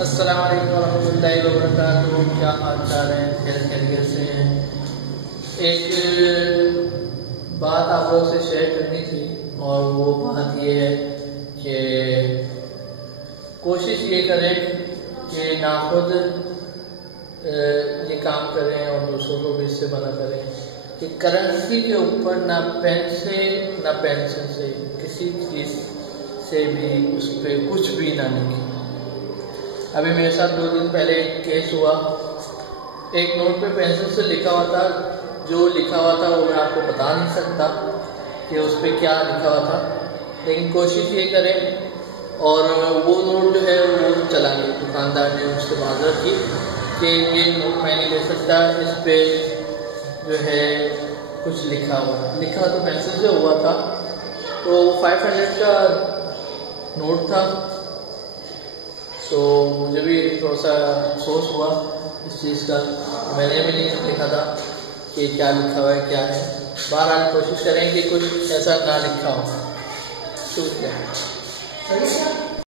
अस्सलाम वालेकुम वरहमतुल्लाहि वबरकातुहू। क्या हाल चाल है? खैरियत से हैं? एक बात आप लोग से शेयर करनी थी और वो बात ये है कि कोशिश ये करें कि ना खुद ये काम करें और दूसरों को भी इससे मना करें कि करेंसी के ऊपर ना पेन से ना पेंसिल से किसी चीज़ से भी उस पर कुछ भी ना लिखें। अभी मेरे साथ 2 दिन पहले एक केस हुआ। एक नोट पे पेंसिल से लिखा हुआ था, जो लिखा हुआ था वो मैं आपको बता नहीं सकता कि उस पर क्या लिखा हुआ था, लेकिन कोशिश ये करें और वो नोट जो है वो चला गया। दुकानदार ने उससे माजरत की कि ये नोट मैं नहीं ले सकता, इस पर जो है कुछ लिखा तो पेंसिल से हुआ था। तो 500 का नोट था। तो मुझे भी थोड़ा सा अफसोस हुआ इस चीज़ का। मैंने भी नहीं लिखा था कि क्या लिखा हुआ है क्या है। बहरहाल कोशिश करें कि कुछ ऐसा ना लिखा हो। शुक्रिया।